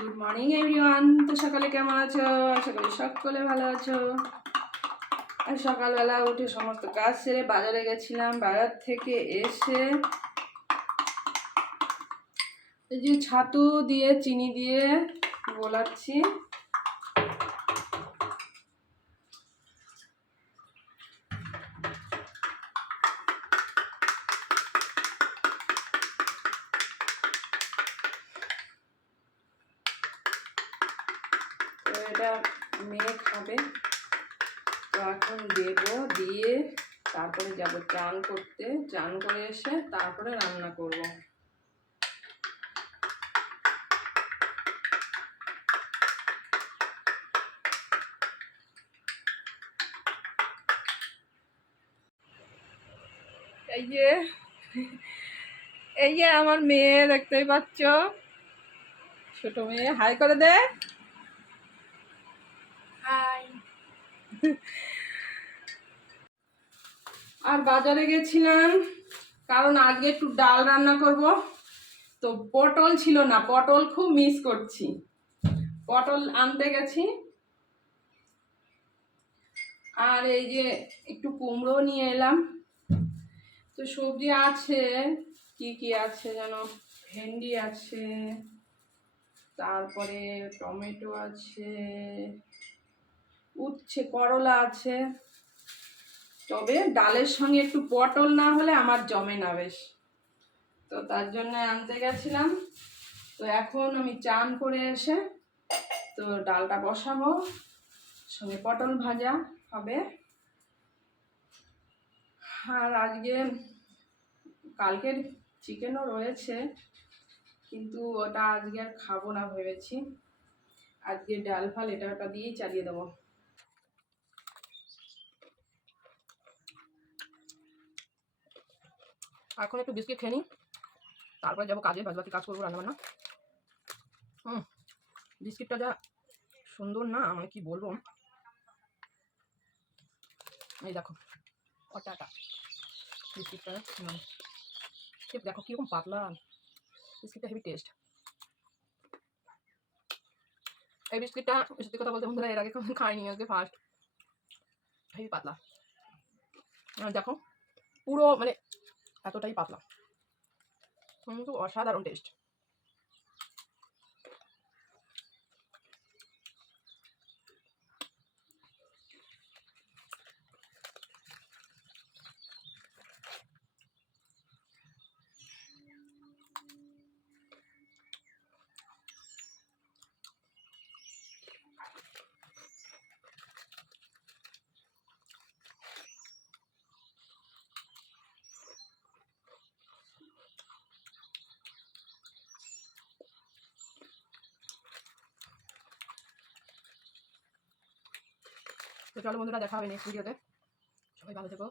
Good morning everyone. তো সকালে কেমন আছো? আশা করি সকলে ভালো আছো। আর সকালবেলা উঠে সমস্ত কাজ সেরে বাজারে গেছিলাম। বাজার থেকে এসে এই যে ছাতু দিয়ে চিনি দিয়ে গোলাচ্ছি। তো এটা মেয়ে খাবে, তো এখন দেবো, দিয়ে তারপরে যাব চান করতে। চান করে এসে তারপরে রান্না করব। এই যে আমার মেয়ে, দেখতেই পাচ্ছ, ছোট মেয়ে। হাই করে দে। হাই। আর বাজারে গেছিলাম কারণ আজকে একটু ডাল রান্না করব। তো পটল ছিল না, পটল খুব মিস করছি। পটল আনতে গেছি। আর এই যে একটু কুমড়ো নিয়ে এলাম। তো সবজি আছে, কি কি আছে যেন, ভেন্ডি আছে, তারপরে টমেটো আছে, উচ্ছে, করলা আছে। তবে ডালের সঙ্গে একটু পটল না হলে আমার জমে না বেশ। তো তার জন্য আনতে গেছিলাম। তো এখন আমি চান করে এসে তো ডালটা বসাবো, সঙ্গে পটল ভাজা হবে। আর আজকে কালকের চিকেনও রয়েছে, কিন্তু ওটা আজকে আর খাবো না ভেবেছি। আজকে ডাল ফাল এটা ওটা দিয়েই চালিয়ে দেবো। এখন একটু বিস্কিট খেয়ে নিই, তারপরে যাবো কাজে, বাকি কাজ করবো, রান্নাবান্না। বিস্কিটটা যা সুন্দর না, মানে কি বলবো। এই দেখো ওটাটা বিস্কিটটা, দেখো কিরকম পাতলা। বিস্কিটটা হেভি টেস্ট। এই বিস্কিটটা সত্যি কথা বলতে বন্ধুরা এর আগে খাইনি, আজকে ফার্স্ট। হেভি পাতলা, দেখো পুরো মানে এতটাই পাতলা, কিন্তু অসাধারণ টেস্ট। তো চলো বন্ধুরা, দেখা হবে নেক্সট ভিডিওতে। সবাই ভালো থেকো।